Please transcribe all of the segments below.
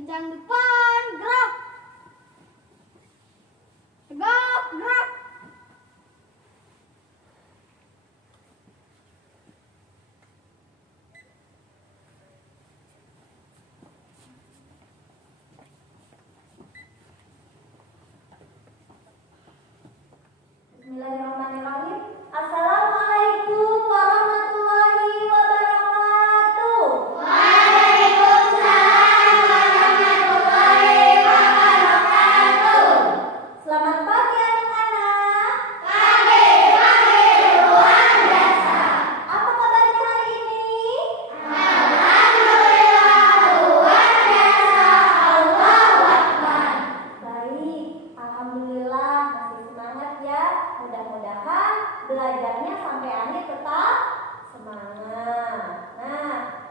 Kencang depan, gerak. Tegak, gerak. Bismillahirrahmanirrahim. Assalamualaikum warahmatullahi wabarakatuh. Waalaikumsalam warahmatullahi wabarakatuh. Selamat pagi anak-anak. Pagi luar biasa. Apa kabarnya hari ini? Alhamdulillah luar biasa. Allahu Akbar. Baik, alhamdulillah masih semangat ya. Mudah-mudahan belajarnya sampai akhir tetap semangat. Nah,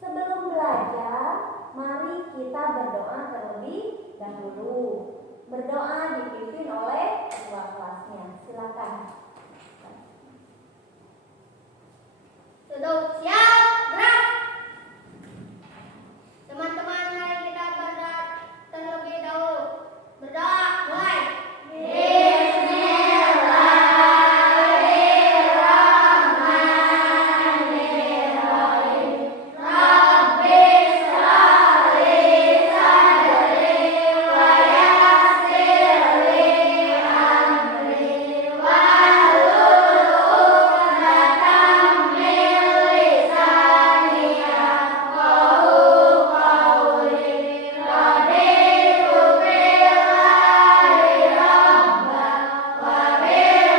sebelum belajar, mari kita berdoa terlebih dahulu. Berdoa dipimpin oleh ketua kelasnya. Silakan. Duduk, siap, gerak. Teman-teman, mari kita berdoa terlebih dahulu. Berdoa, mulai. Bismillahirrahmanirrahim. Rabbi shrah li sadri wa yassir li amri wahlul 'uqdatam min lisani yafqahu qawli. Raditu billahi rabban wa bil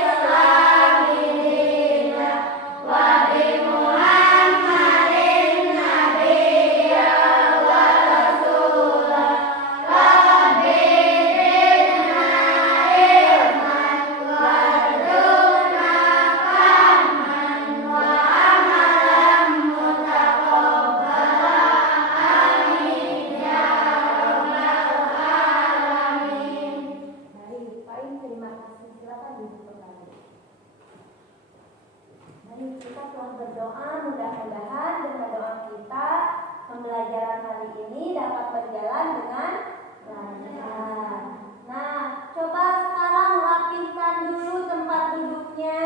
islami dinan wa bi Muhammadin nabiyyan wa rasulan. Rabbi zidna ilman warzuqna fahman wa amalan mutaqabbala. Amin ya rabbal alamin. Baik, Pak In, terima kasih. Silakan duduk kembali. Baik, kita telah berdoa. Mudah-mudahan dengan doa kita pembelajaran hari ini dapat berjalan dengan lancar. Nah, coba sekarang rapihkan dulu tempat duduknya.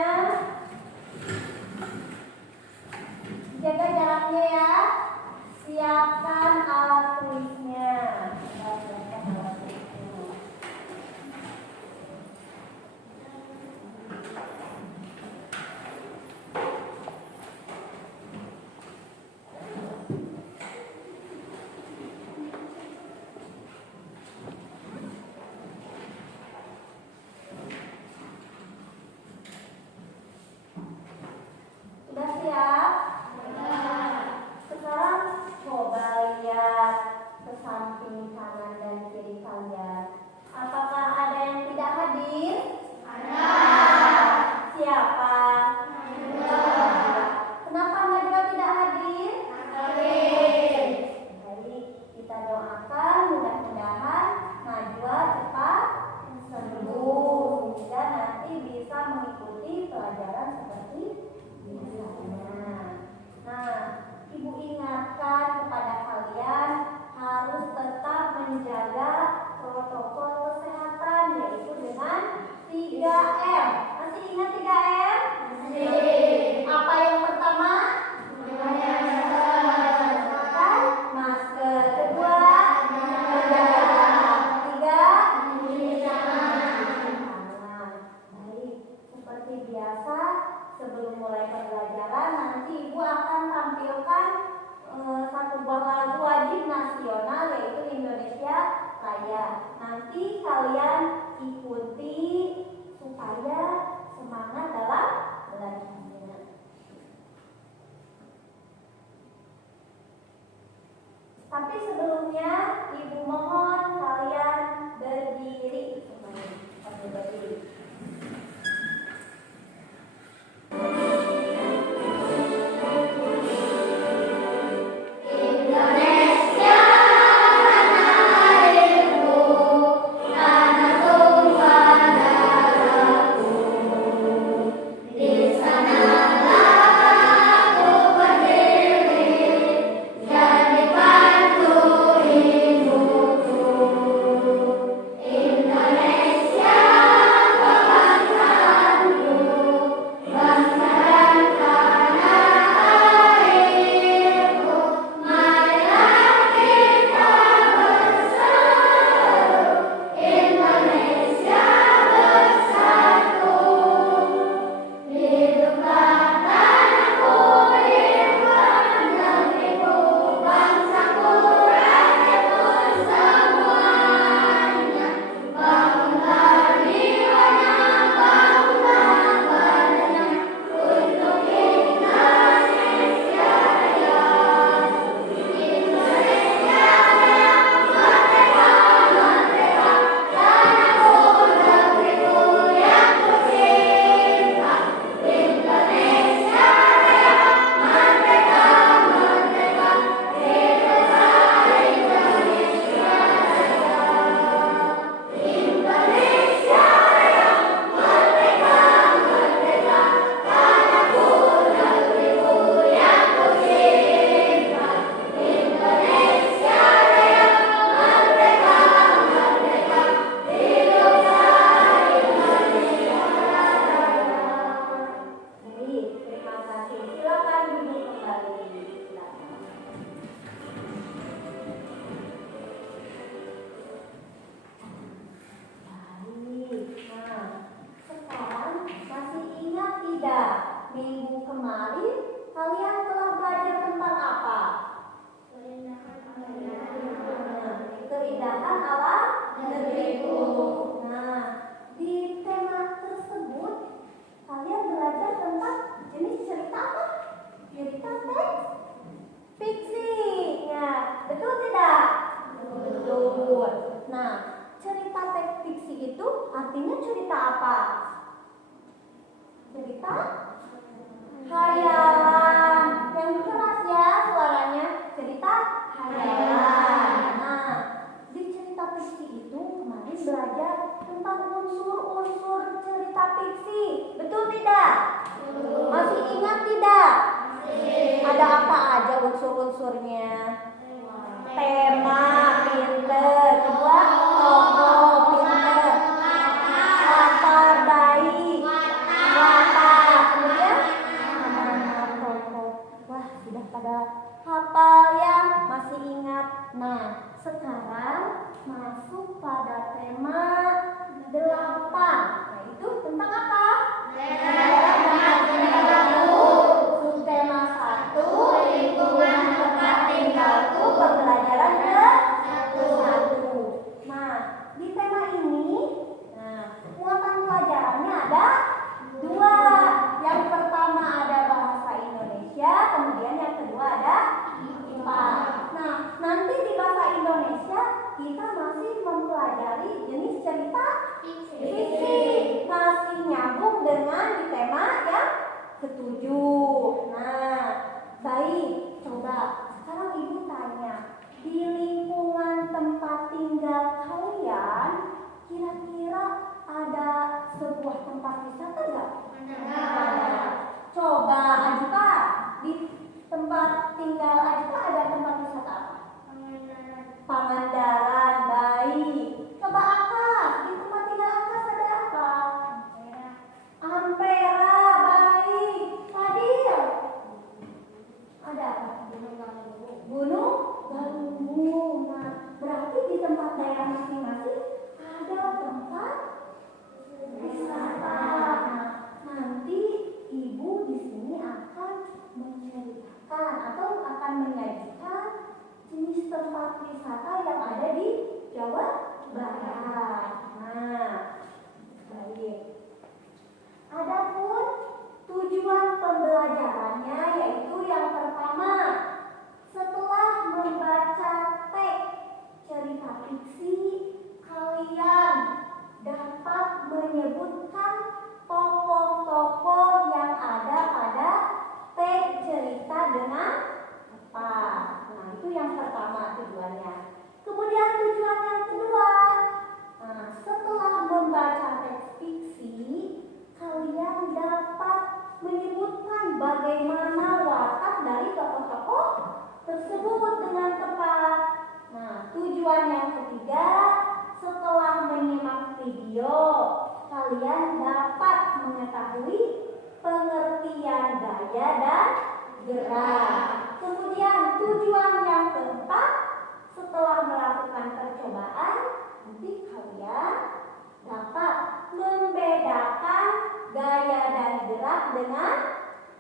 Jaga jaraknya ya. Siapkan alat tulisnya. Siapkan alat tulisnya. Sudah siap? Sekarang coba lihat ke samping kanan dan kiri kalian. Apakah ada yang tidak hadir? Ada. Siapa? Kenapa Najwa tidak hadir? Hadir. Baik, kita doakan mudah-mudahan Najwa cepat sembuh sehingga nanti bisa mengikuti pelajaran seperti biasanya. Nah, Ibu ingatkan kepada kalian harus tetap menjaga protokol kesehatan, yaitu dengan 3M. Masih ingat 3M? Masih. Apa yang pertama? Kan? Masker. Kedua, menjaga jarak. Ketiga, tangan. Baik, seperti biasa sebelum mulai pembelajaran nanti Ibu akan tampilkan satu buah lagu wajib nasional, yaitu Indonesia Raya. Nanti kalian ikuti supaya semangat dalam belajarnya. Tapi sebelumnya Ibu mohon kalian berdiri. Berdiri. Indonesia tanah airku, tanah tumpah darahku. Di sanalah aku berdiri dan dipandu susurnya? Tema, pinter. Kedua, tokoh, pinter. Latar, baik. Watak. Kemudian nama tokoh. Wah, sudah pada hafal ya? Masih ingat? Nah, sekarang masuk pada tema 8. Nah, itu tentang apa? Subtema 1, lingkungan tempat tinggalku, pembelajaran ke-1. Nah, di tema ini, muatan pelajarannya ada 2. Yang pertama ada bahasa Indonesia, kemudian yang kedua ada IPA. Nah, nanti di bahasa Indonesia kita masih mempelajari jenis cerita fiksi, masih nyambung dengan di tema yang ke-7. Nah, baik, coba sekarang ibu tanya, di lingkungan tempat tinggal kalian kira-kira ada sebuah tempat wisata nggak? Ada. Coba Ajita, di tempat tinggal Ajita ada tempat wisata apa? Pangandaran, baik. Coba Akas, di tempat tinggal Akas ada apa? Ampera, baik. Fadil, ada apa? Gunung Galunggung. Nah, berarti di tempat daerah masing-masing ada tempat wisata. Nah, nanti ibu di sini akan menceritakan atau akan menyajikan jenis tempat wisata yang ada di Jawa Barat. Nah, baik. Adapun tujuan pembelajarannya yaitu yang pertama, setelah membaca teks cerita fiksi, kalian dapat menyebutkan tokoh-tokoh yang ada pada teks cerita dengan tepat. Nah, itu yang pertama tujuannya. Kemudian tujuan yang kedua, setelah membaca teks fiksi, kalian dapat menyebutkan bagaimana watak dari tokoh-tokoh tersebut dengan tepat. Nah, tujuan yang ketiga, setelah menyimak video, kalian dapat mengetahui pengertian gaya dan gerak. Kemudian tujuan yang keempat, setelah melakukan percobaan, nanti kalian dapat membedakan gaya dan gerak dengan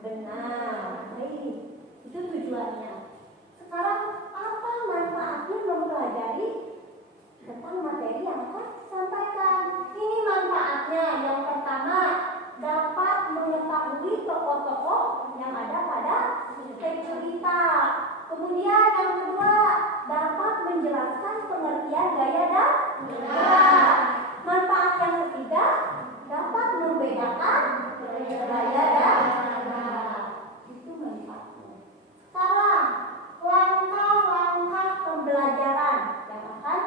benar. Baik, itu tujuannya. Sekarang apa manfaatnya mempelajari tentang materi yang akan sampaikan? Ini manfaatnya. Yang pertama, dapat mengetahui tokoh-tokoh yang ada pada teks cerita. Kemudian yang kedua, dapat menjelaskan pengertian gaya dan gerak. Manfaat yang ketiga, dapat membedakan gaya dan gerak. Itu manfaatnya. Sekarang, langkah-langkah pembelajaran yang akan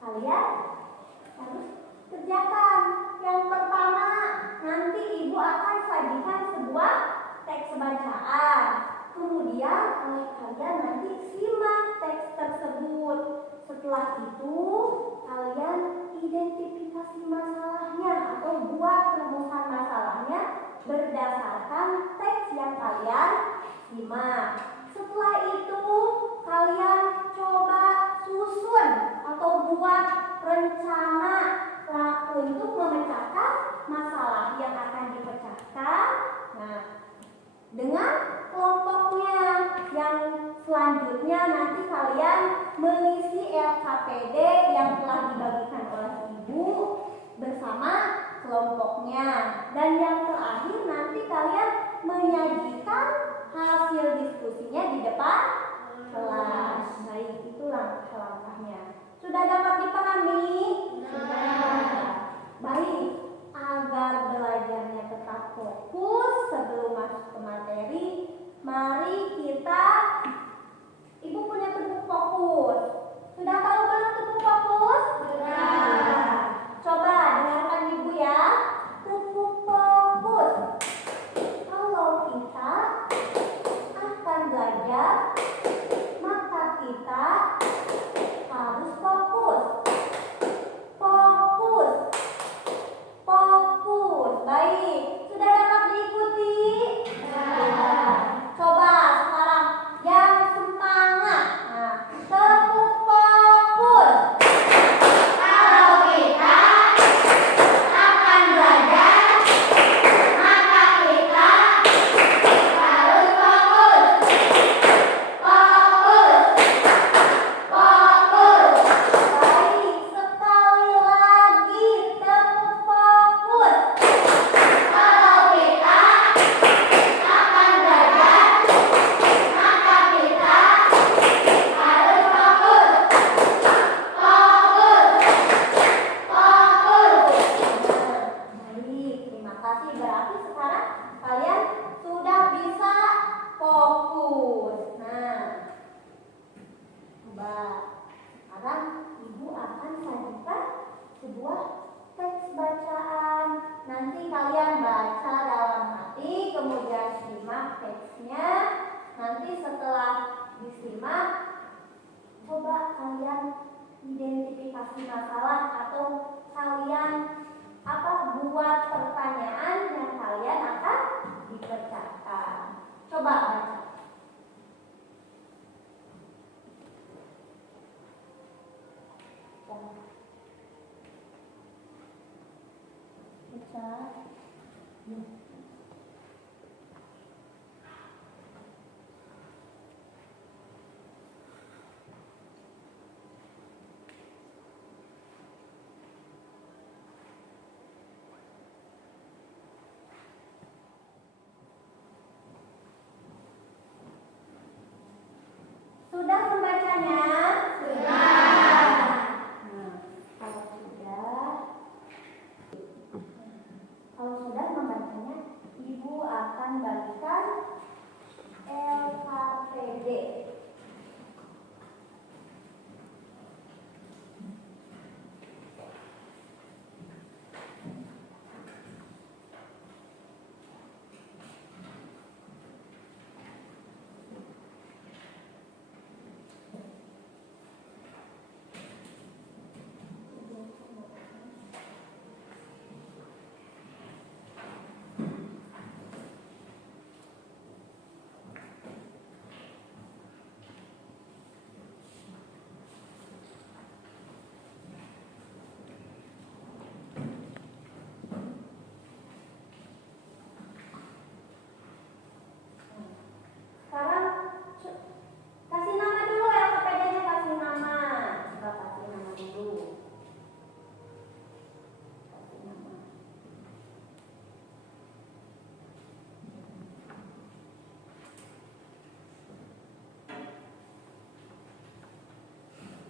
kalian harus kerjakan. Yang pertama, nanti ibu akan sajikan sebuah teks bacaan. Kemudian kalian nanti simak teks tersebut. Setelah itu kalian identifikasi masalahnya atau buat rumusan masalahnya berdasarkan teks yang kalian simak. Setelah itu kalian coba susun atau buat rencana untuk memecahkan masalah yang akan dipecahkan. Nah, dengan kelompoknya yang selanjutnya nanti kalian mengisi LKPD yang telah dibagikan oleh ibu bersama kelompoknya. Dan yang terakhir nanti kalian menyajikan hasil diskusinya di depan kelas. Baik, itu langkah-langkahnya. Sudah dapat dipahami? Sudah. Baik, agar belajarnya tetap fokus sebelum masuk ke materi, mari kita, ibu punya tepuk fokus. Sudah tahu belum tepuk fokus? Sudah. Coba dengarkan ibu ya. Tepuk fokus. Kalau kita akan belajar baca. Sudah membacanya? Sudah. Nah, kalau sudah membacanya, Ibu akan bagikan LKPD. Sekarang kasih nama dulu ya, LKPD-nya kasih nama. Coba kasih nama dulu. Kasih nama.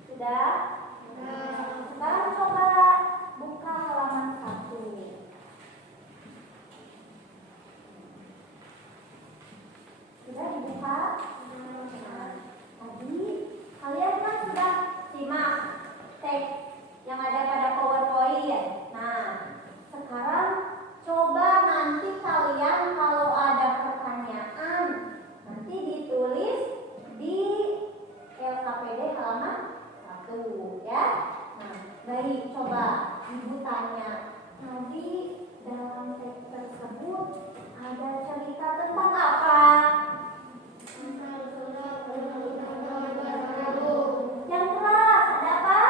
Sudah? Sekarang coba buka halaman 1. Sudah dibuka? Nah, tadi kalian kan sudah simak teks yang ada pada PowerPoint. Nah, sekarang coba nanti kalian kalau ada pertanyaan nanti ditulis di LKPD halaman 1 ya. Nah, baik, coba Ibu tanya. Tadi dalam teks tersebut ada cerita tentang apa? Yang keras, ada apa?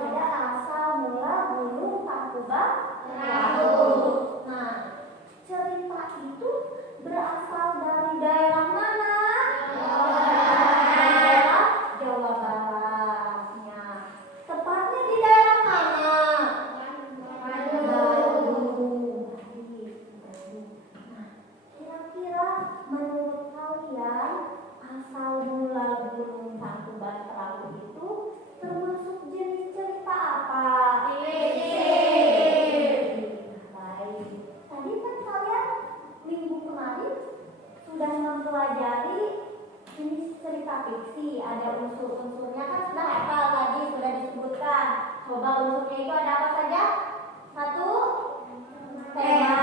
Ada asal mula gunung Tangkuban Perahu. Nah, cerita itu berasal dari daerah mana? Daerah Jawa Barat. Nah, tepatnya di daerah mana? Bandung. Nah, kira-kira menurut kalian asal mula gunung Tangkuban Perahu itu termasuk jenis cerita apa? Baik. Tadi kan kalian minggu kemarin sudah mempelajari jenis cerita fiksi. Ada unsur-unsurnya kan sudah hafal tadi, sudah disebutkan. Coba unsurnya itu ada apa saja? 1, tema.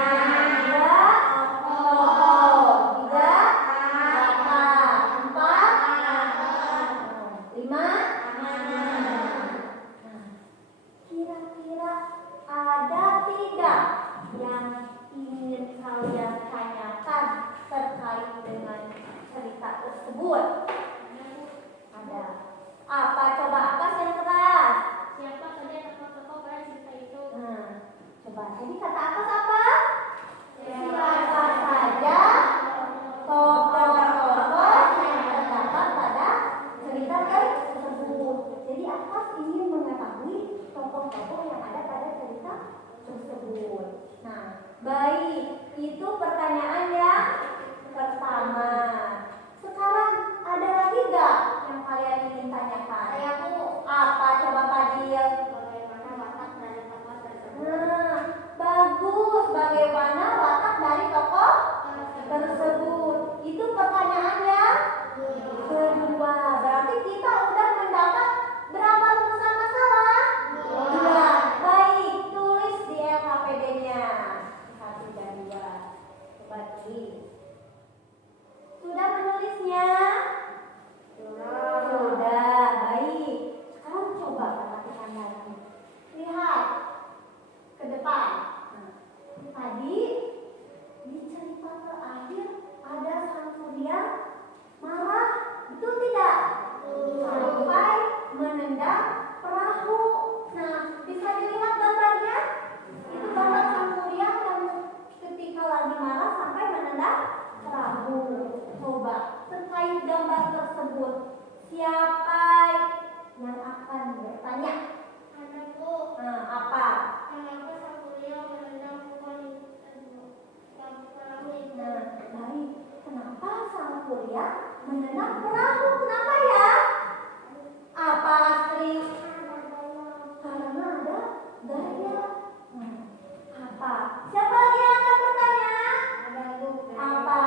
2, tokoh. 3, latar. 4, 5, kira-kira ada tidak yang ingin kalian tanyakan terkait dengan cerita tersebut? Ada. Apa? Coba akas yang keras. Siapa saja tokoh-tokoh pada cerita itu? Nah, coba. Jadi kata akas apa? Siapa saja tokoh-tokoh yang terdapat pada cerita tersebut. Jadi akas ingin mengetahui tokoh-tokoh yang ada pada cerita tersebut. Nah, baik, itu pertanyaan yang pertama. Sekarang ada Kuryang menenang perahu. Kenapa ya? Apa Astri? Karena ada gaya. Apa? Siapa lagi yang akan bertanya? Apa?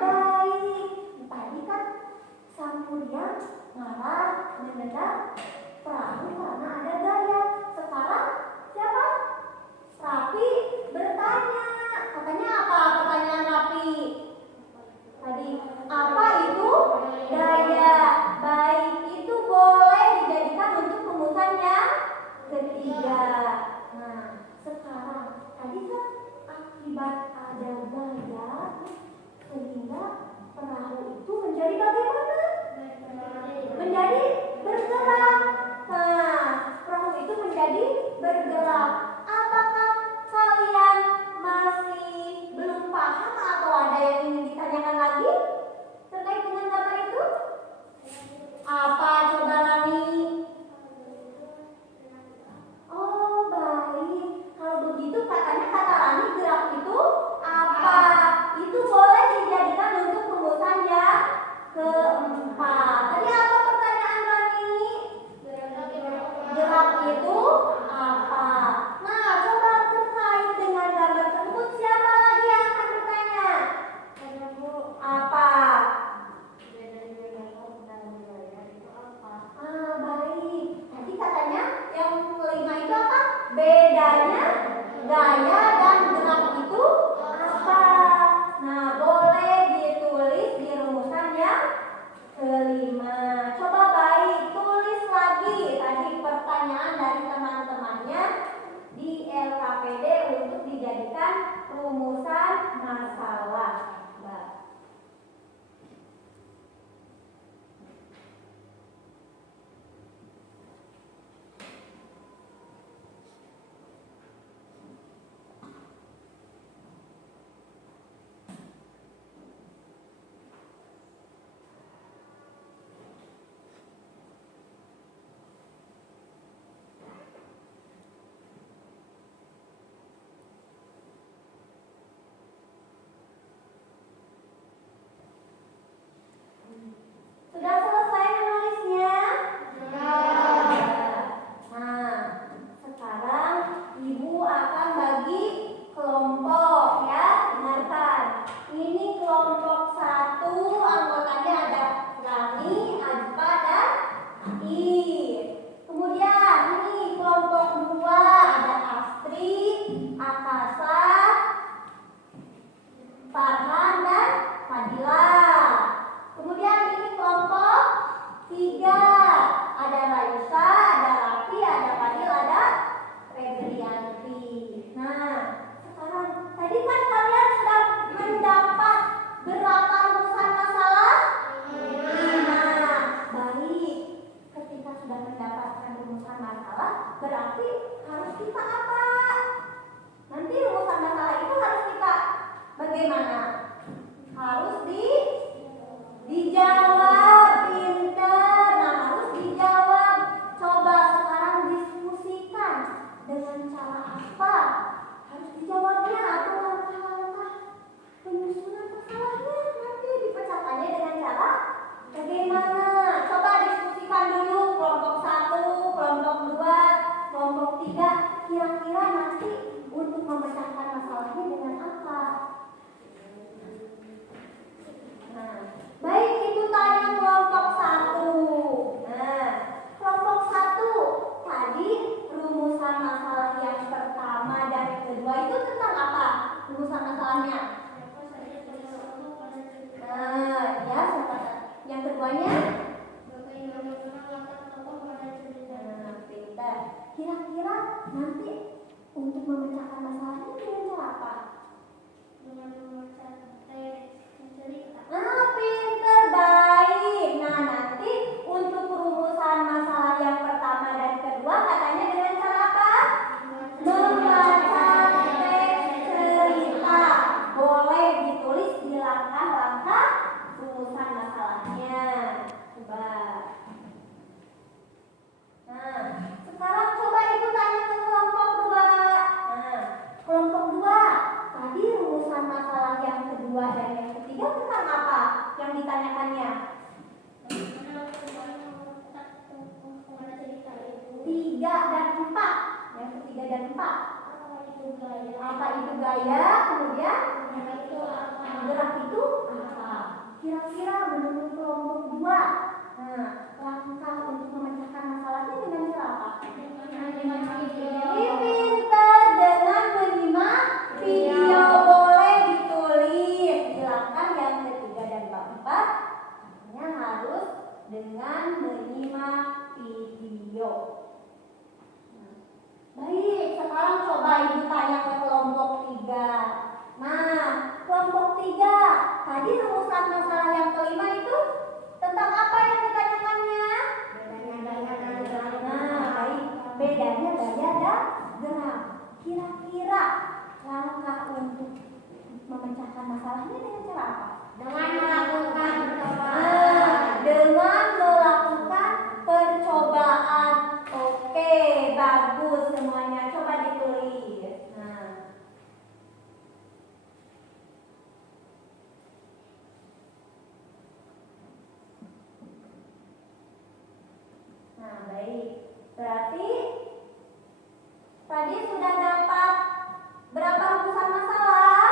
Baik. Tadi kan sang Kuryang marah menendang perahu karena ada gaya. Sekarang siapa? Rapi bertanya. Katanya apa pertanyaan Rapi? Tadi, apa itu gaya? Baik, itu boleh dijadikan untuk rumusan yang ketiga. Nah, sekarang tadi kan akibat ada gaya sehingga perahu itu menjadi bagaimana? Menjadi bergerak. Nah, perahu itu menjadi bergerak. Apakah kalian masih belum paham atau ada yang ingin ditanyakan lagi terkait dengan gambar itu? Apa coba Rani? Oh baik, kalau begitu katanya kata Rani gerak itu apa? Itu boleh dijadikan untuk rumusan yang keempat. Tadi apa pertanyaan Rani? Gerak itu apa? Nah, coba terkait dengan gambar tersebut siapa lagi yang akan bertanya? Apa? Baik. Tadi katanya yang kelima itu apa? Bedanya gaya dan gerak itu apa? Nah, boleh ditulis di rumusan yang kelima. Coba baik, tulis lagi tadi pertanyaan dari teman-temannya di LKPD untuk dijadikan rumusan masalah. Sudah selesai menulisnya? Nah, sekarang Ibu akan bagi kelompok ya. Dengarkan. Ini kelompok 1, anggotanya ada Rani, Ajpa, dan I. Kemudian ini kelompok 2 ada Astri, Akasa, Farhan, dan Fadila. Kemudian ini kelompok 3 ada Raisa, ada Rafi, ada Fadil, ada Febrianti. Nah, sekarang tadi kan kalian sudah mendapat berapa rumusan masalah? 5. Baik. Ketika sudah mendapatkan rumusan masalah, berarti harus kita apa? Nanti rumusan masalah itu harus kita bagaimana? Harus dijawab, pinter. Nah, harus dijawab. Coba sekarang diskusikan dengan cara apa? Harus dijawabnya atau langkah-langkah penyusunan masalahnya nanti dipecahkannya dengan cara bagaimana? Coba diskusikan dulu kelompok 1, kelompok 2, kelompok 3. Kira-kira nanti untuk memecahkan masalahnya dengan apa? Nah, baik, itu tanya kelompok 1. Nah, kelompok 1 tadi rumusan masalah yang pertama dan kedua itu tentang apa? Rumusan masalahnya. Nah, ya, yang keduanya? Nah, pintar. Kira-kira nanti untuk memecahkan masalahnya dengan cara apa? Pinter, baik. Nah, nanti untuk rumusan masalah yang pertama dan kedua katanya dengan cara apa? Membaca teks cerita. 3 dan 4. Yang ketiga dan 4. Apa itu gaya? Kemudian gerak itu apa? Kira-kira menurut kelompok 2. Nah, langkah untuk memecahkan masalahnya dengan cara apa? Ini pintar dengan menyimak video, boleh ditulis. Silakan yang ketiga dan keempat, artinya harus dengan menyimak video. Baik, sekarang coba ibu tanya ke kelompok 3. Nah, kelompok 3, tadi rumusan masalah yang kelima itu tentang apa yang ditanyakannya? Nah, baik, bedanya gaya dan gerak. Kira-kira langkah untuk memecahkan masalahnya dengan cara apa? Dengan melakukan Dengan melakukan percobaan. Oke, bagus semuanya. Coba ditulis. Nah, baik. Berarti tadi sudah dapat berapa rumusan masalah?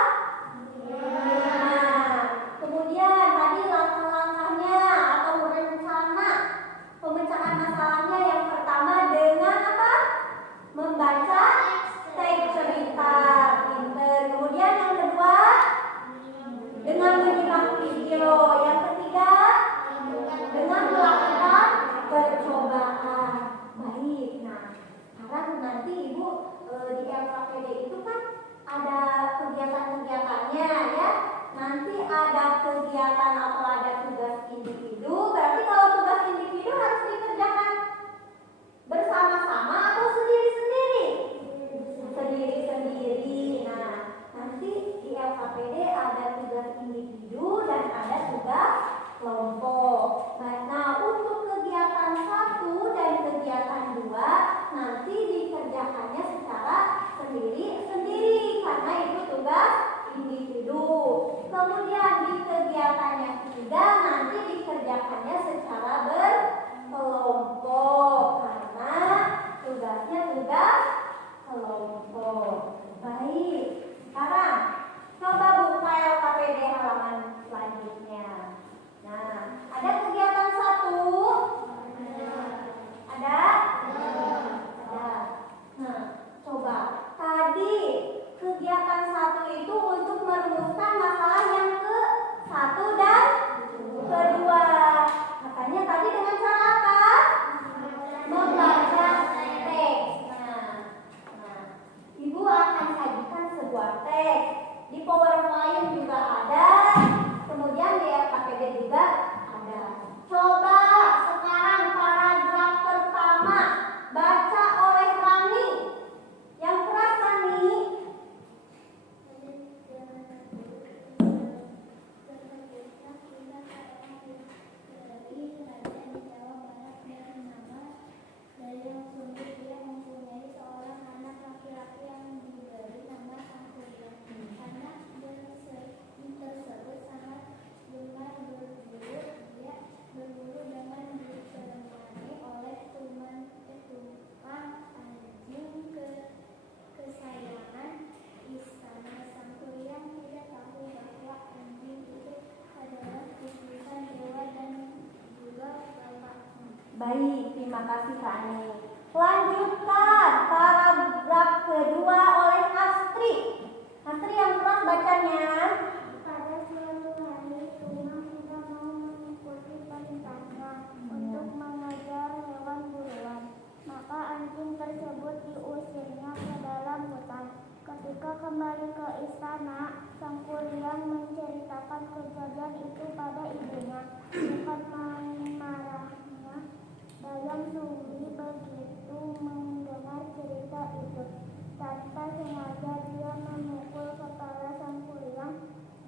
Nah, kemudian tadi langkah-langkahnya atau rencana pemecahan masalahnya yang pertama dengan apa? Membaca teks cerita. Pinter. Kemudian yang kedua dengan menyimak video. Yang ketiga dengan melakukan percobaan. Baik. Nah, sekarang nanti ibu di LKPD itu kan ada kegiatan-kegiatannya ya. Nanti ada kegiatan atau ada tugas individu. Berarti kalau tugas individu harus dikerjakan bersama-sama atau sendiri-sendiri? Sendiri-sendiri. Nah, nanti di LKPD ada tugas individu dan ada tugas kelompok. Nah, untuk kegiatan 1 dan kegiatan 2 nanti dikerjakannya secara sendiri-sendiri karena itu tugas individu. Kemudian di kegiatan yang ketiga nanti dikerjakannya secara berkelompok karena tugasnya tugas kelompok. Baik, sekarang coba buka LKPD halaman selanjutnya. Nah, ada kegiatan 1? Ada? Ada. Nah, coba tadi kegiatan 1 itu untuk merumuskan masalah yang ke-1 dan kedua. Makanya tadi dengan cara apa? Membaca teks. Nah, ibu akan sajikan sebuah teks. Di PowerPoint juga ada. Kemudian di LKPD juga ada. Coba sekarang paragraf pertama baca oleh Rani. Yang keras Rani. Baik, terima kasih Rani. Lanjutkan paragraf kedua oleh Astri. Astri yang keras bacanya. Pada suatu hari, Tumang tidak mau mengikuti perintahnya untuk mengejar hewan buruan. Maka anjing tersebut diusirnya ke dalam hutan. Ketika kembali ke istana, Sang Kuryang menceritakan kejadian itu pada ibunya. Bukan main marahnya, Dayang Sumbi begitu mendengar cerita itu. Tanpa sengaja dia memukul kepala Sang Kuryang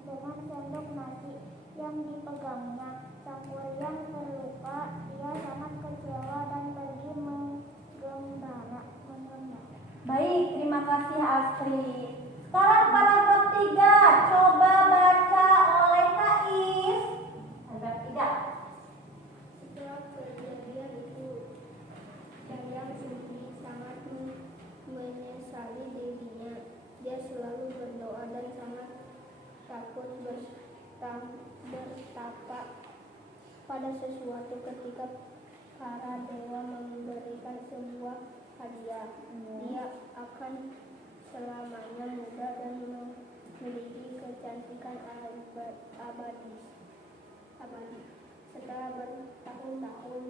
dengan sendok nasi yang dipegangnya. Sang Kuryang terluka, dia sangat kecewa dan pergi menggembala. Baik, terima kasih Astri. Sekarang paragraf 3, coba baca oleh Kais. Paragraf 3. Setelah kejadian itu, Dayang Sumbi bertapa pada sesuatu ketika para dewa memberikan sebuah hadiah. Dia akan selamanya muda dan memiliki kecantikan abadi. Setelah bertahun-tahun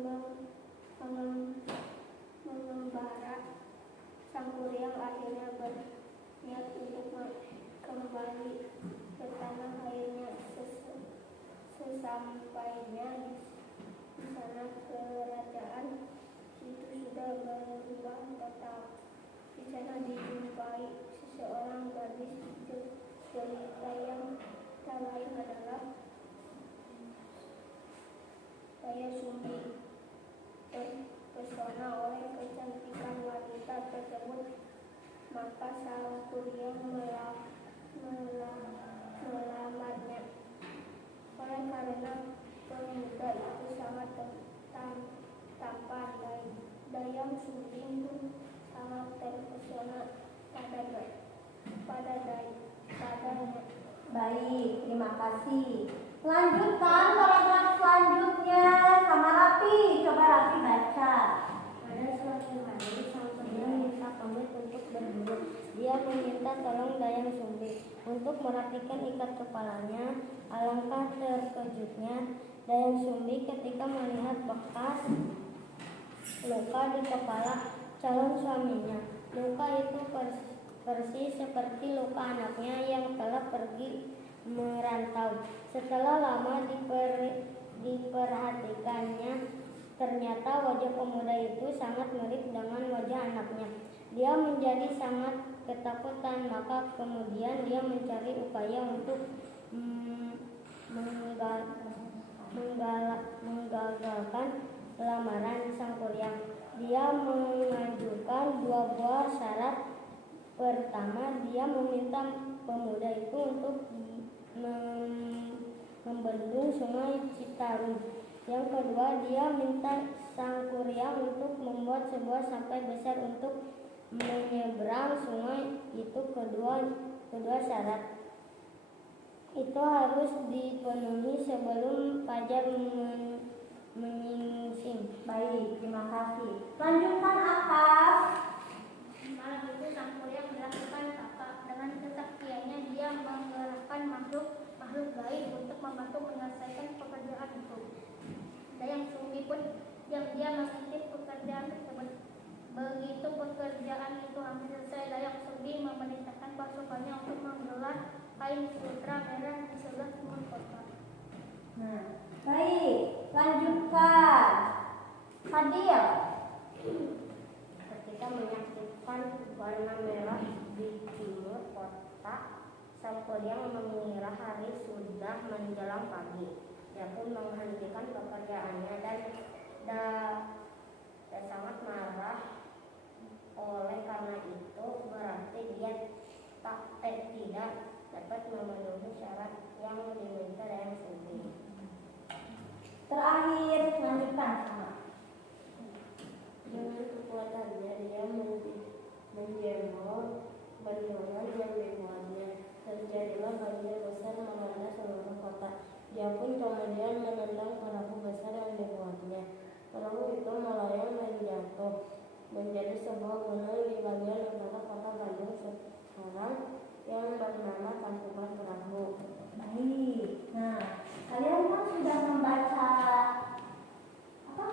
mengembara, sang kuryang akhirnya berniat untuk kembali ke tanah airnya. Sesampainya di sana, kerajaan itu sudah berubah total. Di sana dijumpai seseorang gadis jelita yang tak lain adalah Daya Sumbi. Terpesona oleh kecantikan wanita tersebut, maka sang kuryang melamarnya. Oleh karena pemuda itu sangat tampan, Dayang Sumbi pun sangat terpesona padanya. Baik, terima kasih. Lanjutkan paragraf selanjutnya sama Rafi. Coba Rafi baca. Pada suatu hari, sang kuryang minta pamit untuk berburu. Dia meminta tolong Dayang Sumbi untuk merapikan ikat kepalanya. Alangkah terkejutnya Dayang Sumbi ketika melihat bekas luka di kepala calon suaminya. Luka itu persis seperti luka anaknya yang telah pergi merantau. Setelah lama diperhatikannya, ternyata wajah pemuda itu sangat mirip dengan wajah anaknya. Dia menjadi sangat ketakutan, maka kemudian dia mencari upaya untuk menggagalkan lamaran sang kuryang. Dia mengajukan dua buah syarat. Pertama, dia meminta pemuda itu untuk membendung sungai Citarum. Yang kedua, dia minta sang kuryang untuk membuat sebuah sampai besar untuk menyeberang sungai itu. Kedua syarat itu harus dipenuhi sebelum fajar menyingsing. Baik, terima kasih. Lanjutkan Akaf. Malam itu sang kuryang melakukan tapa. Dengan kesaktiannya dia menggerakkan makhluk gaib untuk membantu menyelesaikan pekerjaan itu. Dayang Sumbi pun diam-diam mengintip pekerjaan tersebut. Begitu pekerjaan itu hampir selesai, Dayang Sumbi memerintahkan pasukannya untuk menggelar kain sutra merah di sebelah timur kota. Nah, baik, lanjutkan. Fadil. Ketika menyaksikan warna merah di timur kota, sang kuryang mengira hari sudah menjelang pagi. Dia pun menghentikan pekerjaannya dan sangat marah. Oleh karena itu, berarti dia tidak dapat memenuhi syarat yang diminta Dayang Sumbi. Terakhir, lanjutkan sama. Dengan kekuatannya, dia menjemur bendungan yang dibuatnya. Terjadilah banjir besar melanda seluruh kota. Dia pun kemudian menendang perahu besar yang dibuatnya. Perahu itu melayang dan jatuh menjadi sebuah gunung di bagian utara kota Bandung sekarang yang bernama Tampungan Perahu. Baik. Nah, kalian kan sudah membaca apa?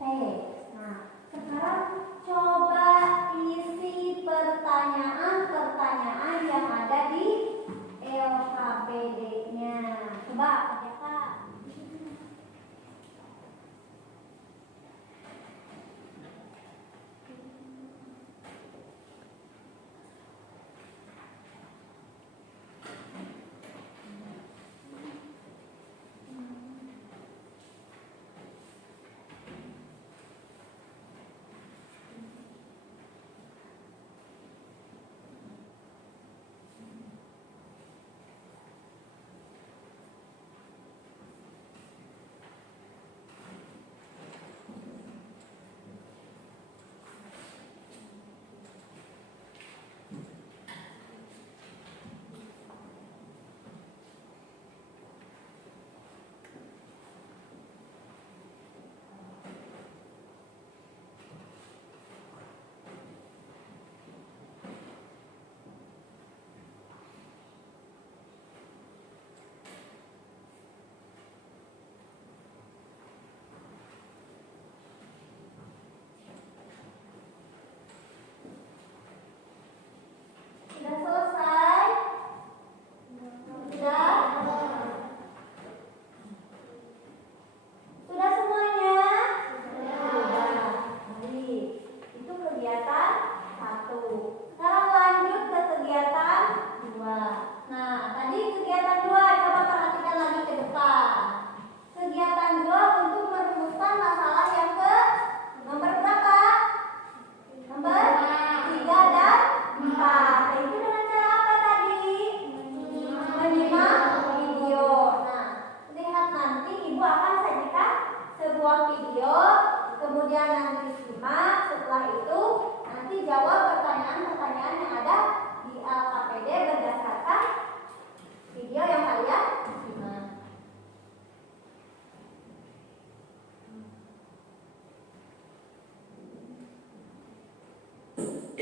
Teks. Nah, sekarang coba isi pertanyaan-pertanyaan yang ada di LKPD-nya. Coba kerjakan.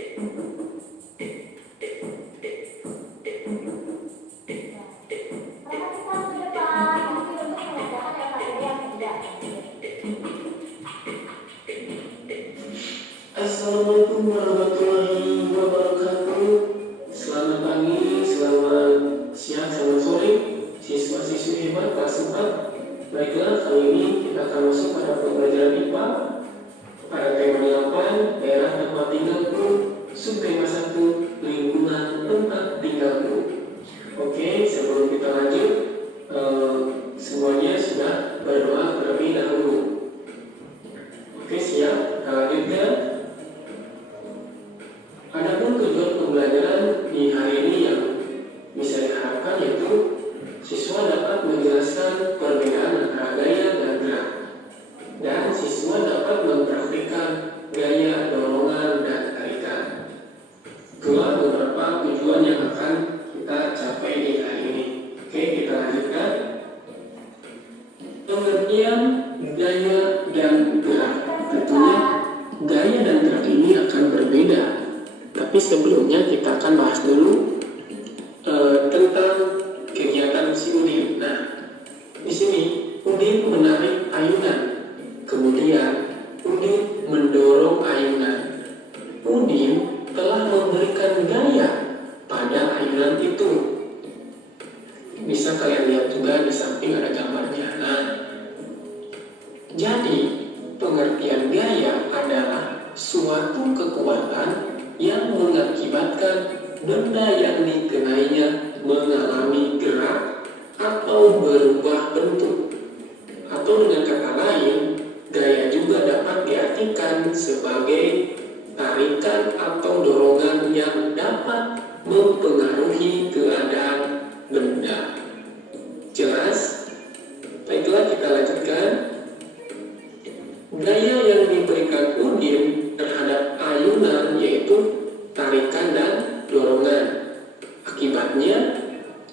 Perhatikan ke depan, ini untuk mengerjakan LKPD yang ketiga. Assalamualaikum warahmatullahi wabarakatuh. Selamat pagi, selamat siang, selamat sore, siswa-siswi hebat kelas 4. Baiklah, kali ini kita akan masuk pada pembelajaran IPA pada tema 8, daerah tempat tinggalku, subtema 1, lingkungan tempat tinggalku. Oke, sebelum kita lanjut, semuanya sudah berdoa terlebih dahulu. Oke, siap? Kita lanjutkan. Adapun tujuan pembelajaran di hari ini yang bisa diharapkan yaitu siswa dapat menjelaskan perbedaan antara gaya dan gerak, dan siswa dapat mempraktikkan gaya, dorongan, dan tarikan. Itulah beberapa tujuan yang akan kita capai di hari ini. Oke, kita lanjutkan. Pengertian gaya dan gerak. Tentunya gaya dan gerak ini akan berbeda. Tapi sebelumnya kita akan bahas dulu tentang kegiatan si Udin. Nah, di sini Udin menarik ayunan, kemudian Udin mendorong ayunan. Udin telah memberikan gaya pada ayunan itu. Bisa kalian lihat juga di samping ada gambarnya. Nah, jadi pengertian gaya adalah suatu kekuatan yang mengakibatkan benda yang dikenainya mengalami gerak atau berubah bentuk. Atau dengan kata lain, gaya juga dapat diartikan sebagai tarikan atau dorongan yang dapat mempengaruhi keadaan benda. Jelas? Baiklah, kita lanjutkan. Gaya yang diberikan Udin terhadap ayunan yaitu tarikan dan dorongan. Akibatnya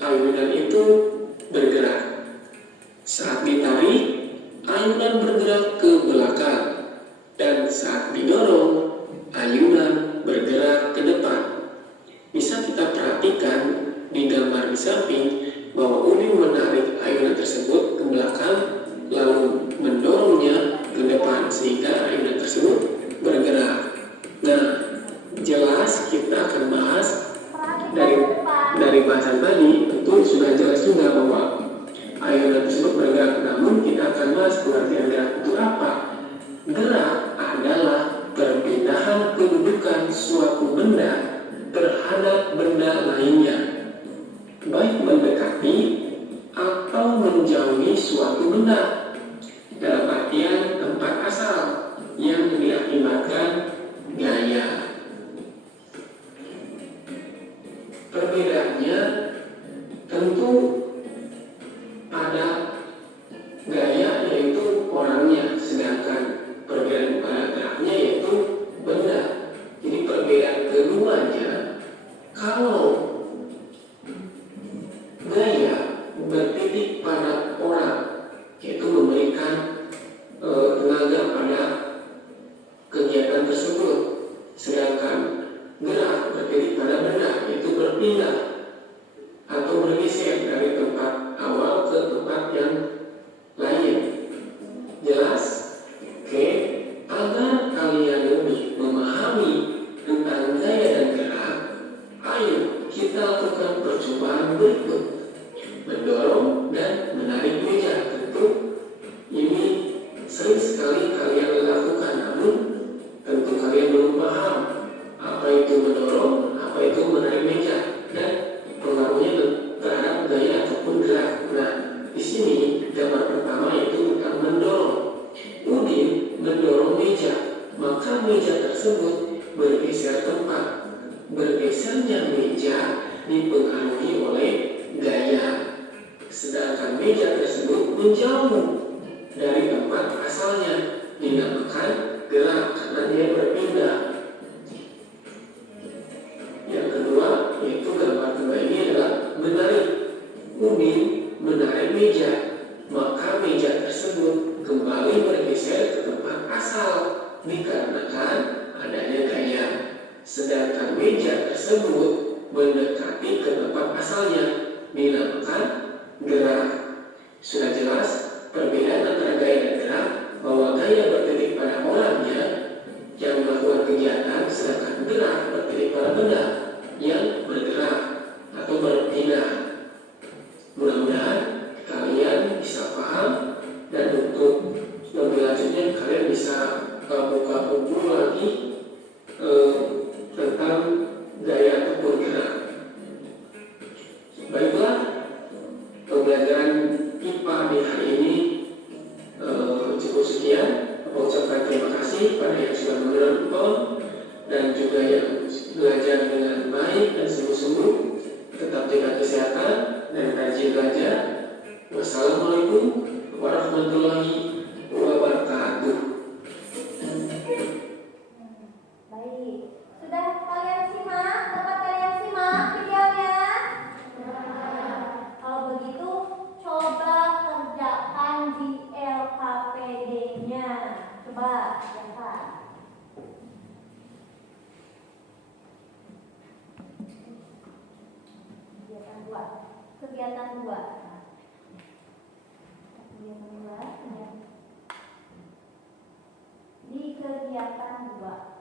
ayunan itu bergerak. Saat ditarik, ayunan bergerak ke belakang, dan saat didorong, ayunan bergerak ke depan. Bisa kita perhatikan di gambar di samping bahwa Udin menarik ayunan tersebut ke belakang lalu mendorongnya ke depan sehingga ayunan tersebut bergerak. Nah, jelas kita akan bahas dari bahasan tadi, tentu sudah jelas juga bahwa ayunan tersebut bergerak. Namun kita akan bahas pengertian gerak itu apa. Gerak adalah perpindahan kedudukan suatu benda terhadap benda lainnya, baik mendekati atau menjauhi suatu benda, dalam artian tempat asal yang diakibatkan gaya. Perbedaannya tentu pada gaya yaitu orangnya, sedangkan perbedaan pada geraknya yaitu benda. Jadi perbedaan keduanya, kalau gaya bertitik pada orang yaitu memberikan tenaga pada kegiatan tersebut, sedangkan gerak bertitik pada benda yaitu berpindah atau bergeser dari tempat awal ke tempat yang lain. Jelas? Oke, agar kalian lebih memahami tentang gaya dan gerak, ayo kita lakukan percobaan berikut. Mendorong dan menarik meja. Tentu ini sering sekali kalian lakukan, namun tentu kalian belum paham apa itu mendorong, apa itu menarik meja, dan pengaruhnya terhadap gaya ataupun gerak. Nah, di sini gambar pertama yaitu tentang mendorong. Udin mendorong meja, maka meja tersebut bergeser tempat. Bergesernya meja dipengaruhi oleh gaya, sedangkan meja tersebut menjauh dari tempat asalnya, dinamakan gerak karena dia berpindah. Yang kedua yaitu gambar kedua ini adalah menarik. Udin menarik meja, maka meja tersebut kembali bergeser ke tempat asal dikarenakan adanya gaya. sedangkan meja tersebut mendekati ke tempat asalnya, dinamakan gerak. Sudah jelas perbedaan antara gaya dan gerak, bahwa gaya bertitik pada orangnya yang melakukan kegiatan, sedangkan gerak bertitik pada benda yang bergerak atau berpindah. Mudah-mudahan kalian bisa paham, dan untuk lebih lanjutnya kalian bisa buka buku lagi tentang gaya ataupun gerak. Baiklah, pembelajaran IPA di hari ini cukup sekian. Aku ucapkan terima kasih pada yang sudah menonton dan juga yang belajar dengan baik dan sungguh-sungguh. Tetap jaga kesehatan dan rajin belajar. Wassalamualaikum warahmatullahi wabarakatuh. Baik, sudah kalian simak? Dapat kalian simak videonya? Kalau begitu, coba kerjakan di LKPD-nya. Coba kerjakan. Kegiatan 2. Kegiatan 2. Di kegiatan 2.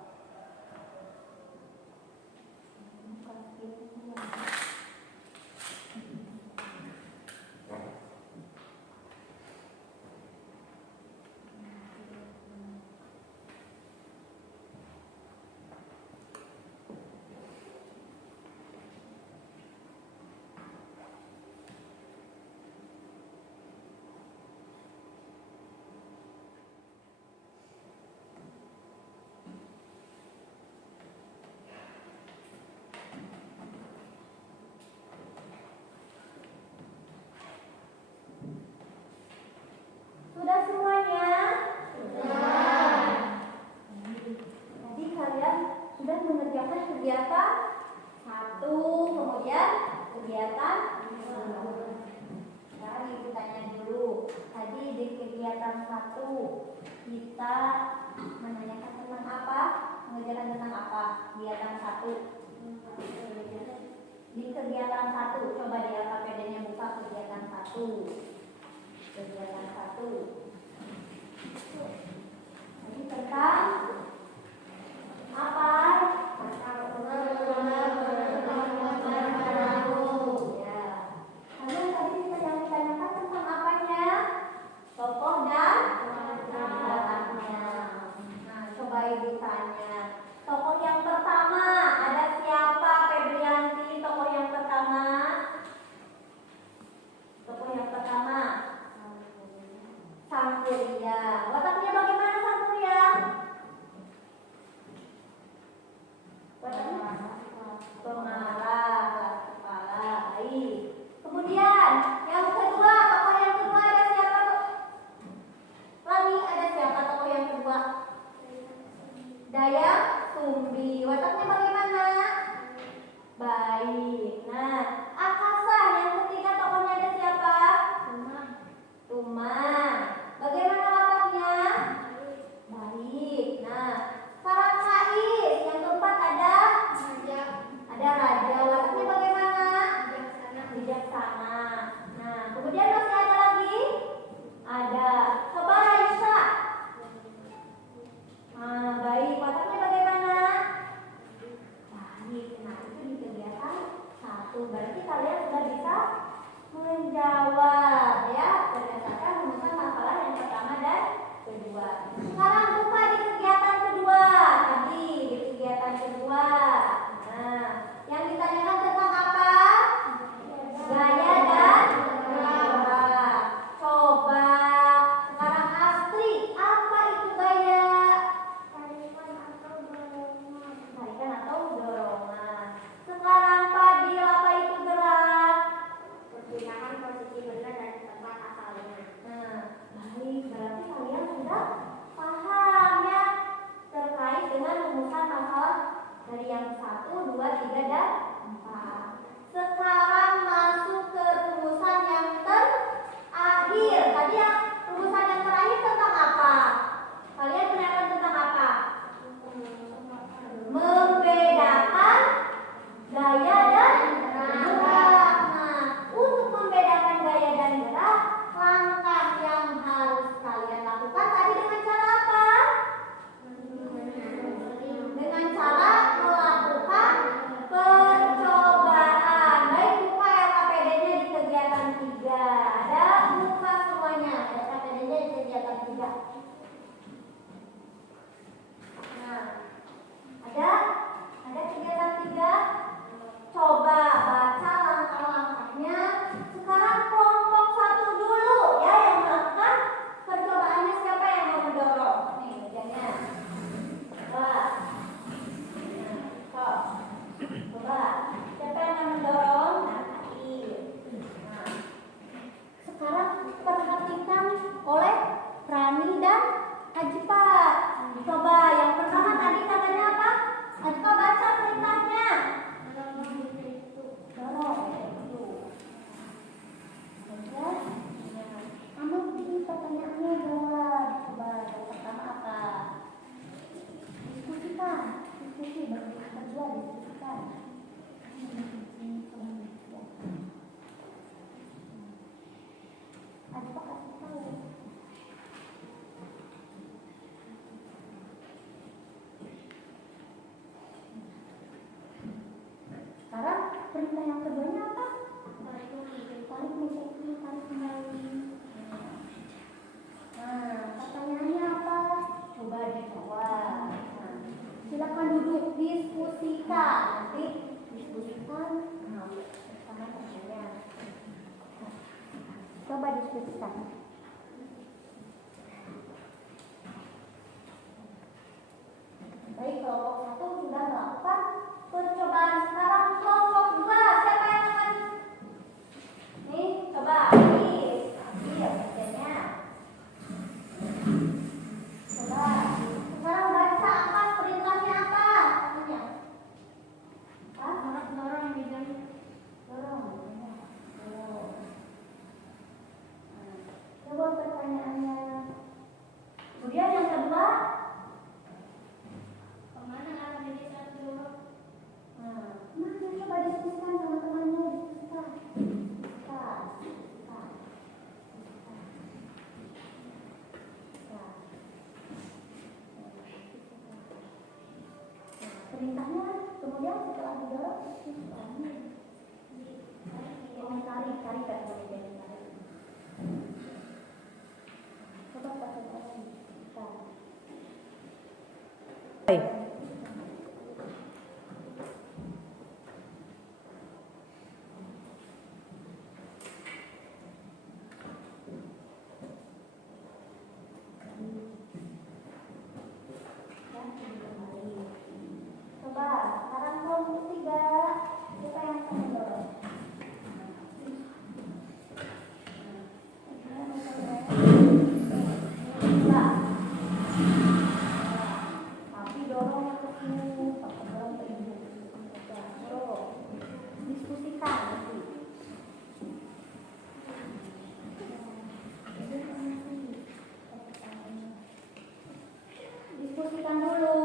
Sudah semuanya? Sudah. Tadi kalian sudah mengerjakan kegiatan 1, kemudian kegiatan 2. Sekarang ibu tanya dulu. Tadi di kegiatan 1 kita menanyakan tentang apa? Mengerjakan tentang apa? Kegiatan 1. Di kegiatan 1, coba di LKPD-nya buka kegiatan 1. Kegiatan 1. Ini tentang apa? Ya. Kalian tadi yang ditanyakan tentang apanya? Tokoh dan tokohnya. Nah, coba ibu tanya. Tokoh yang pertama ada siapa, Febrianti? Tokoh yang pertama? Tokoh yang pertama? Sang Kuria. Wataknya bagaimana Sang Kuria? Wataknya pemarah, kepala. Baik. Kemudian yang kedua, tokoh yang kedua ada siapa? Lani, ada siapa tokoh yang kedua? Dayang Sumbi. Wataknya bagaimana? Baik. Nah, Akasa yang ketiga tokohnya ada siapa? Tumang. Bagaimana wataknya? perintah yang keduanya apa? Tarik mengikuti, tarik kembali. Nah, pertanyaannya apa? Coba dijawab. Nah, silakan duduk, diskusikan. Nanti diskusikan. Nah, sama temannya. Coba diskusikan. Baik, kelompok 1 sudah melakukan percobaan. Sekarang kelompok 2, siapa yang akan? Nih, coba. Nih, bagiannya. Coba. Sekarang baca apa perintahnya apa? Katanya. Dorong bidang. Dorong. Coba pertanyaannya. Kemudian yang kedua. Kemana arah diri satu dorong? Mana coba diskusikan sama temannya, diskusikan. Perintahnya kemudian setelah didorong tarik kan kemudian tarik. Coba pakai tarik. Coba sekarang kelompok 3, siapa yang akan mendorong? Tapi dorongnya ke sini, dorong ke ibu. Dorong. Diskusikan nanti. Diskusikan dulu.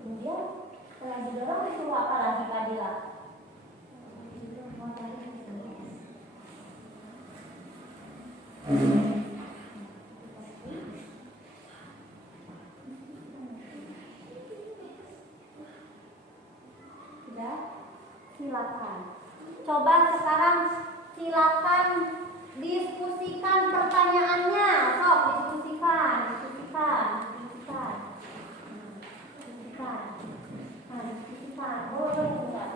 Kemudian setelah didorong disuruh apa lagi Kak Dila? Sudah? Silakan. Coba sekarang silakan diskusikan pertanyaannya. Sok diskusikan. Nah, diskusikan. Boleh enggak?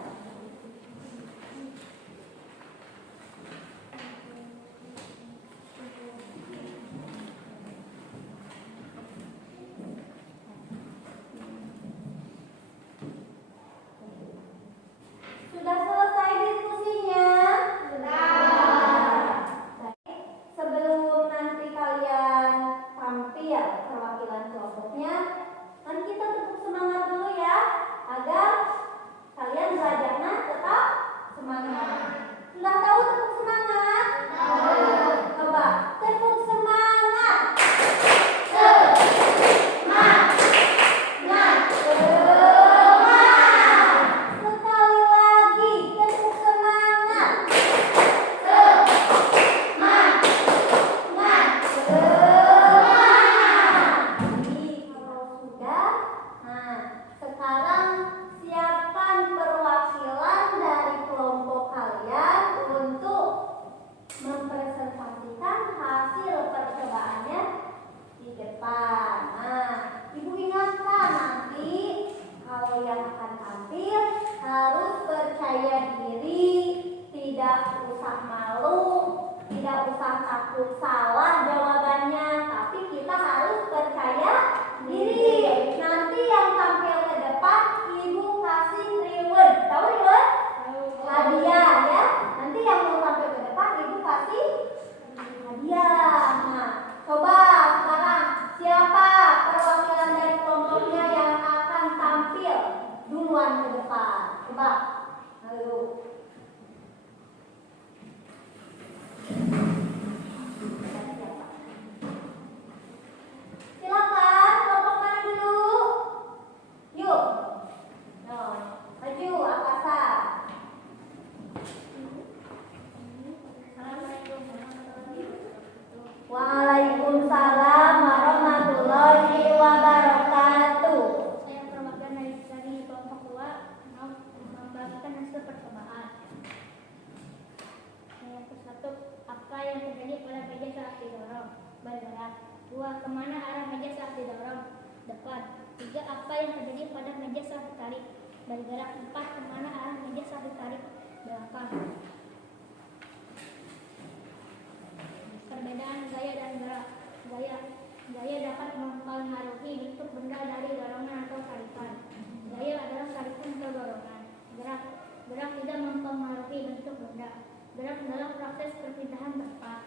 Sudah selesai diskusinya? Sudah. Baik, sebelum nanti kalian tampil perwakilan kelompoknya, nanti kita tetap semangat dulu ya, agar 3. Apa yang terjadi pada meja saat ditarik? Bergerak. 4. Kemana arah meja saat ditarik? Belakang. Perbedaan gaya dan gerak. Gaya dapat mempengaruhi bentuk benda dari dorongan atau tarikan. Gaya adalah tarikan atau dorongan. Gerak tidak mempengaruhi bentuk benda. Gerak adalah proses perpindahan tempat.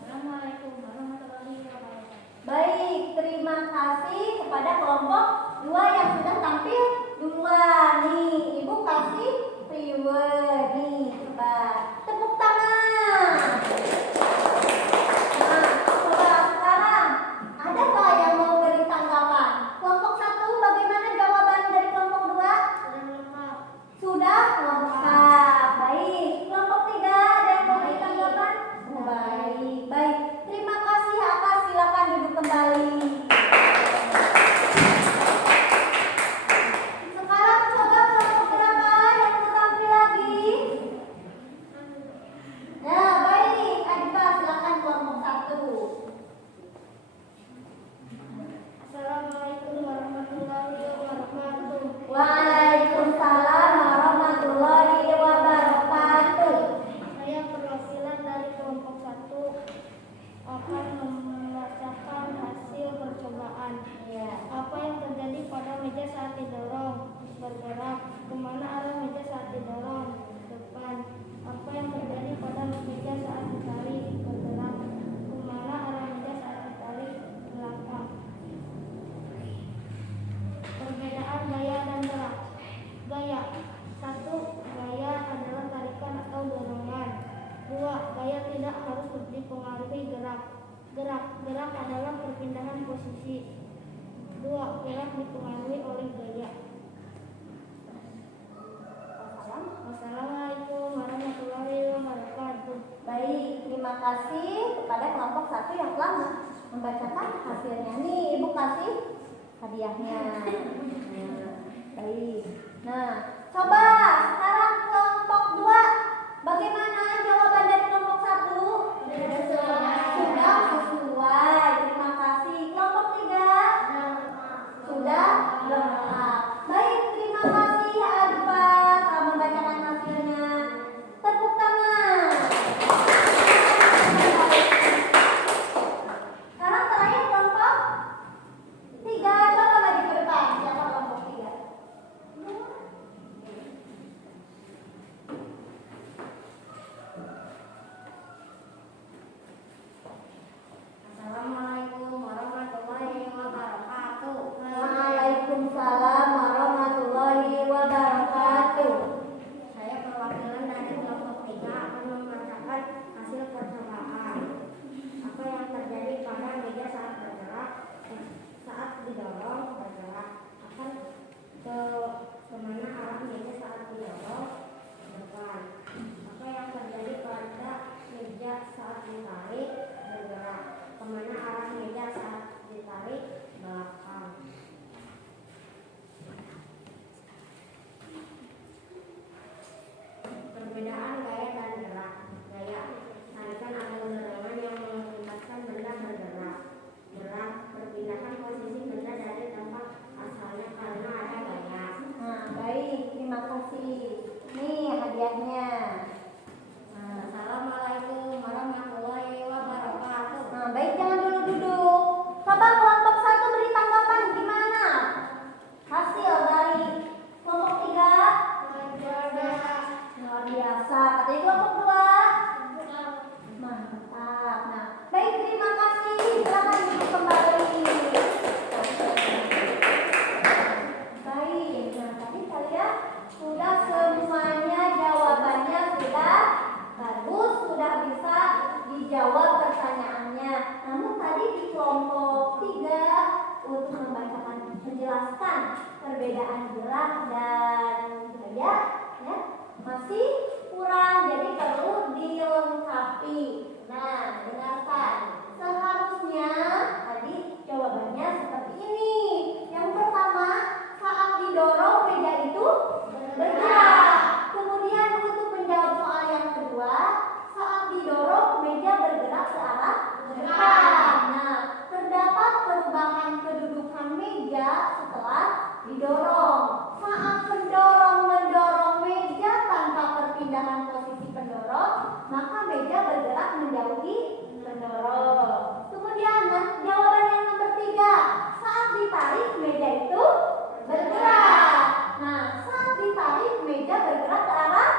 Assalamualaikum warahmatullahi wabarakatuh. Baik, terima kasih kepada kelompok 2 yang sudah tampil duluan. Nih, Ibu kasih reward nih, coba tepuk tangan. Nah, coba sekarang ada nggak yang mau beri tanggapan? Kelompok 1 bagaimana jawaban dari kelompok 2? Sudah lengkap. Baik, kelompok 3 ada yang mau beri tanggapan? Baik. Terima kasih Aka, silakan duduk kembali. Sekarang coba kelompok berapa yang mau tampil lagi? Nah, baik, Adika silakan kelompok 1. Assalamualaikum warahmatullahi wabarakatuh. Waalaikumsalam warahmatullahi wabarakatuh. Saya perwakilan dari kelompok 1 akan membacakan hasil percobaan. Apa yang terjadi pada meja saat didorong? Bergerak. Kemana arah meja saat didorong? Depan. Apa yang terjadi pada meja saat ditarik? Bergerak. Kemana arah meja saat ditarik? Belakang. Perbedaan gaya dan gerak. Gaya. 1. Gaya adalah tarikan atau dorongan. 2. Gaya tidak harus dipengaruhi gerak. Gerak adalah perpindahan posisi. 2. Gerak dipengaruhi oleh gaya. Wassalamualaikum warahmatullahi wabarakatuh. Baik, terima kasih kepada kelompok 1 yang telah membacakan hasilnya. Nih, Ibu kasih hadiahnya. Baik. Nah, coba sekarang kelompok 2. Bagaimana jawaban dari kelompok 1? Sudah sesuai. Terima kasih. Kelompok 3? Sudah lengkap. Baik, terima kasih Alfa telah membacakan hasilnya. Tepuk tangan. Sekarang terakhir kelompok 3. Coba lagi ke depan. Siapa kelompok 3? Assalamualaikum warahmatullahi wabarakatuh. Waalaikumsalam warahmatullahi wabarakatuh. Saya perwakilan dari kelompok 3 akan membacakan hasil percobaan. Apa yang terjadi pada meja saat bergerak? Saat didorong bergerak. Akan kemana arah meja saat didorong? Depan. Apa yang terjadi pada meja saat ditarik? Bergerak. Kemana arah meja saat ditarik? Belakang. Perbedaan gaya dan gerak. Gaya tarikan atau dorongan yang mengakibatkan benda bergerak. Gerak perpindahan posisi benda dari tempat asalnya karena ada gaya. Nah, baik, terima kasih. Nih hadiahnya. Assalamualaikum warahmatullahi wabarakatuh. Nah, baik, jangan dulu duduk. Coba kelompok 1 beri tanggapan gimana hasil dari kelompok 3? Luar biasa. Katanya kelompok 2? Mantap. Nah, baik, terima kasih. Silakan duduk kembali. Baik, nah tadi kalian sudah semuanya jawabannya sudah bagus, sudah bisa dijawab pertanyaannya. Namun tadi di kelompok 3 untuk menjelaskan perbedaan gerak dan gaya ya, masih kurang, jadi perlu dilengkapi. Nah, dengarkan. Seharusnya tadi jawabannya seperti ini. Yang pertama, saat didorong meja itu bergerak. Kemudian untuk menjawab soal yang kedua, saat didorong meja bergerak ke arah depan. Nah, terdapat perubahan setelah didorong. Saat pendorong mendorong meja tanpa perpindahan posisi pendorong, maka meja bergerak menjauhi pendorong. Kemudian jawaban yang nomor 3, saat ditarik meja itu bergerak. Nah, saat ditarik meja bergerak ke arah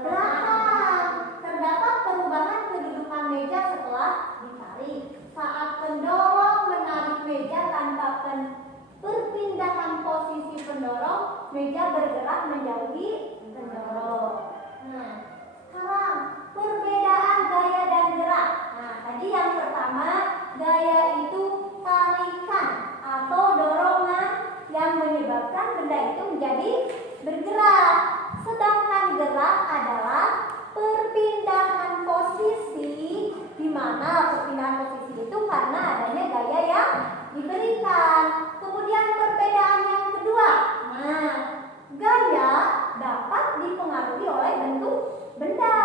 belakang. Terdapat perubahan kedudukan meja setelah ditarik. Saat pendorong menarik meja tanpa perpindahan posisi pendorong, meja bergerak menjauhi pendorong. Nah, sekarang perbedaan gaya dan gerak. Nah, tadi yang pertama, gaya itu tarikan atau dorongan yang menyebabkan benda itu menjadi bergerak. Sedangkan gerak adalah perpindahan posisi, di mana perpindahan posisi itu karena adanya gaya yang diberikan. Kemudian perbedaan yang kedua, nah, gaya dapat dipengaruhi oleh bentuk benda,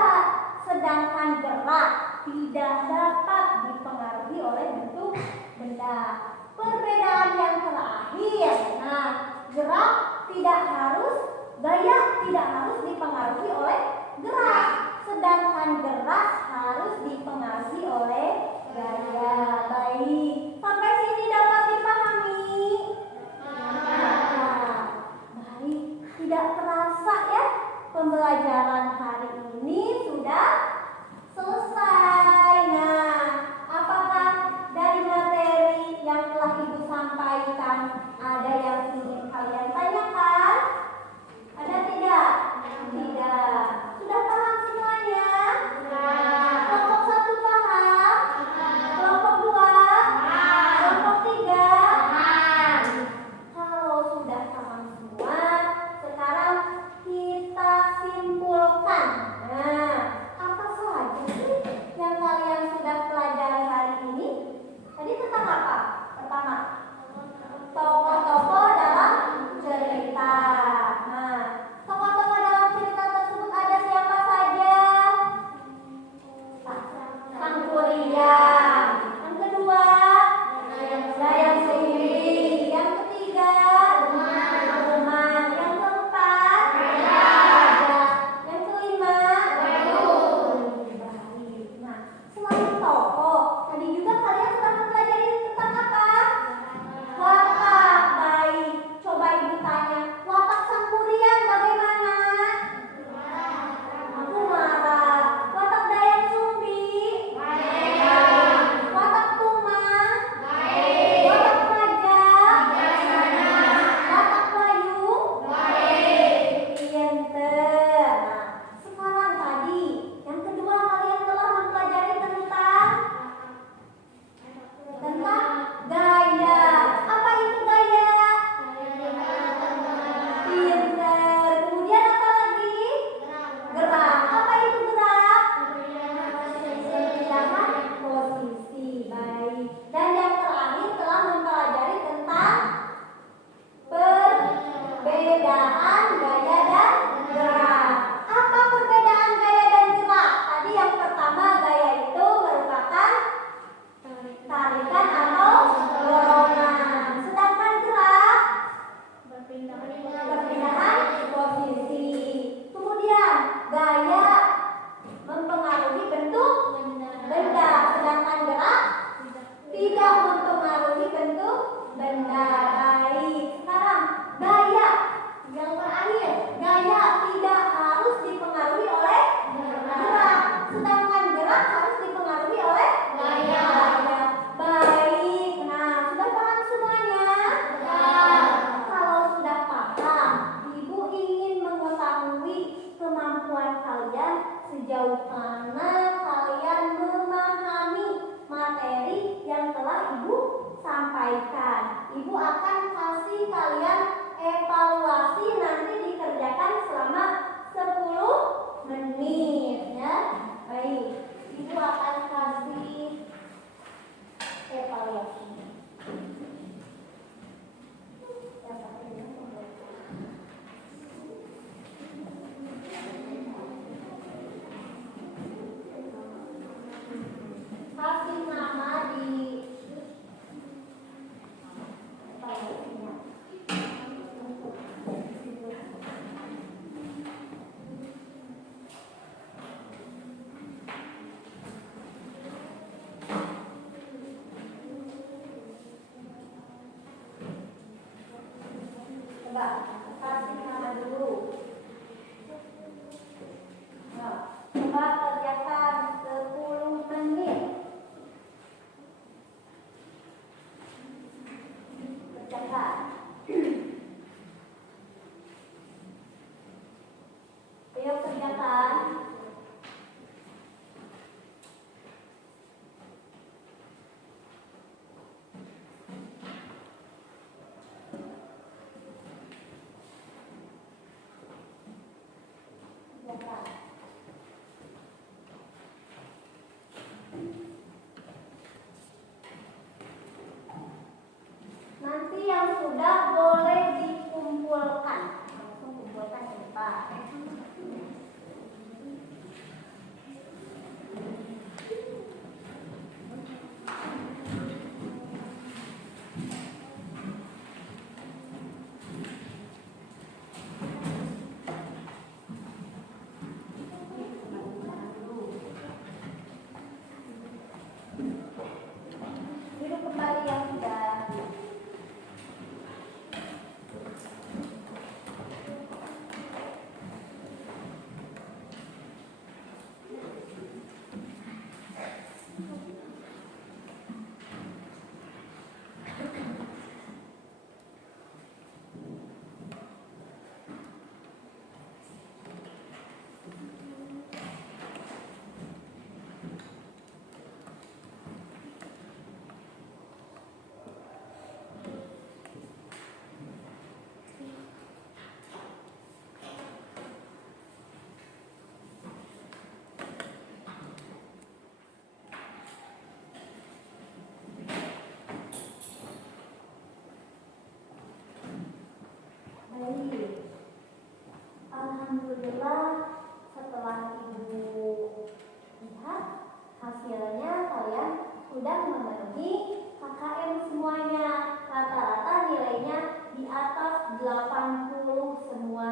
sedangkan gerak tidak dapat dipengaruhi oleh bentuk benda. Perbedaan yang terakhir, nah, gerak tidak harus, gaya tidak harus dipengaruhi oleh gerak, sedangkan gerak harus dipengaruhi oleh gaya. Baik, sampai sini dapat dipahami? Nah, baik, tidak terasa ya, pembelajaran hari ini sudah selesai. Nah, apakah dari materi yang telah Ibu sampaikan ada yang ingin kalian tanyakan? Ada tidak? Tidak. Sudah paham semuanya? Kelompok 1 paham? Kelompok 2? Kelompok 3? Kalau sudah paham semua, sekarang kita simpulkan. Coba kasih nama dulu. Nah, coba kerjakan 10 menit. Kerjakan. Ayo kerjakan. Nanti yang sudah boleh dikumpulkan. Langsung kumpulkan ya Pak. Duduk kembali yang sudah. Baik. Alhamdulillah setelah Ibu lihat hasilnya kalian sudah memenuhi KKM semuanya. Rata-rata nilainya di atas 80 semua.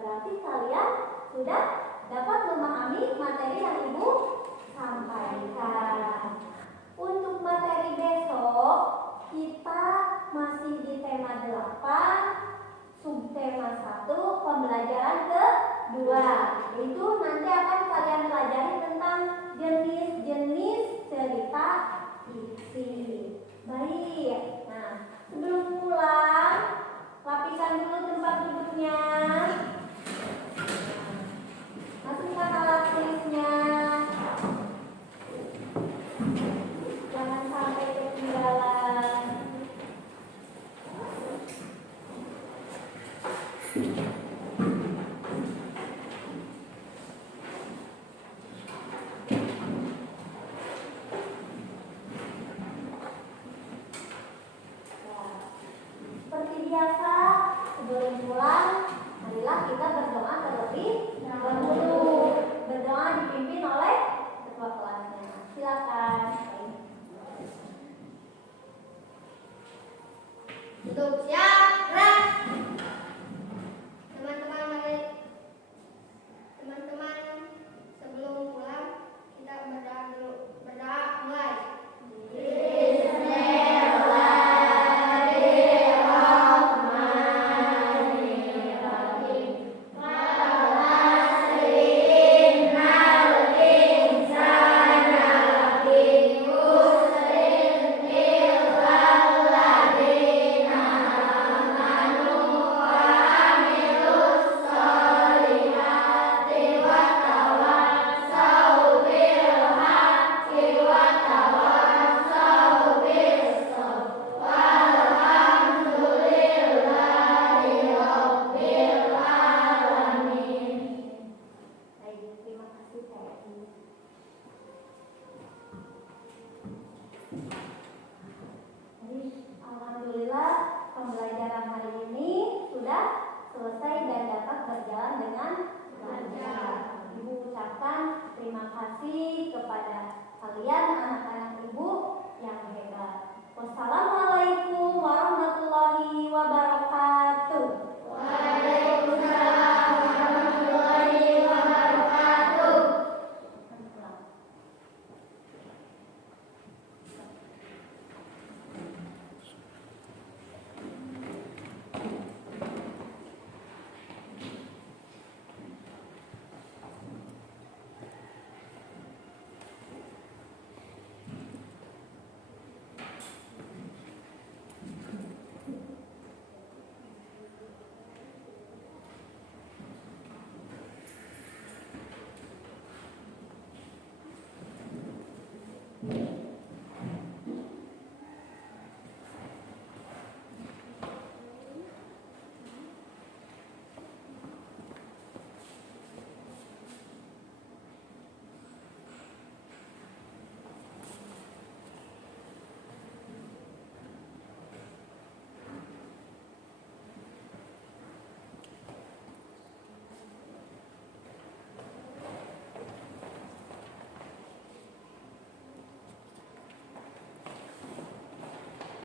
Berarti kalian sudah dapat memahami materi yang Ibu sampaikan. Untuk materi besok kita masih di tema 8, subtema 1, pembelajaran kedua. Itu nanti akan kalian pelajari tentang jenis-jenis cerita fiksi. Baik. Nah, sebelum pulang, rapikan dulu tempat duduknya. Masukkan alat tulisnya. Jangan sampai ketinggalan. Seperti biasa, sebelum pulang, marilah kita berdoa terlebih dahulu. Berdoa dipimpin oleh ketua kelasnya. Silakan. Untuk siap, gerak. Teman-teman mari. Teman-teman sebelum pulang kita berdoa dulu. Berdoa mulai. Alhamdulillah pembelajaran hari ini sudah selesai dan dapat berjalan dengan lancar. Ibu ucapkan terima kasih kepada kalian anak-anak Ibu yang hebat. Wassalamualaikum warahmatullahi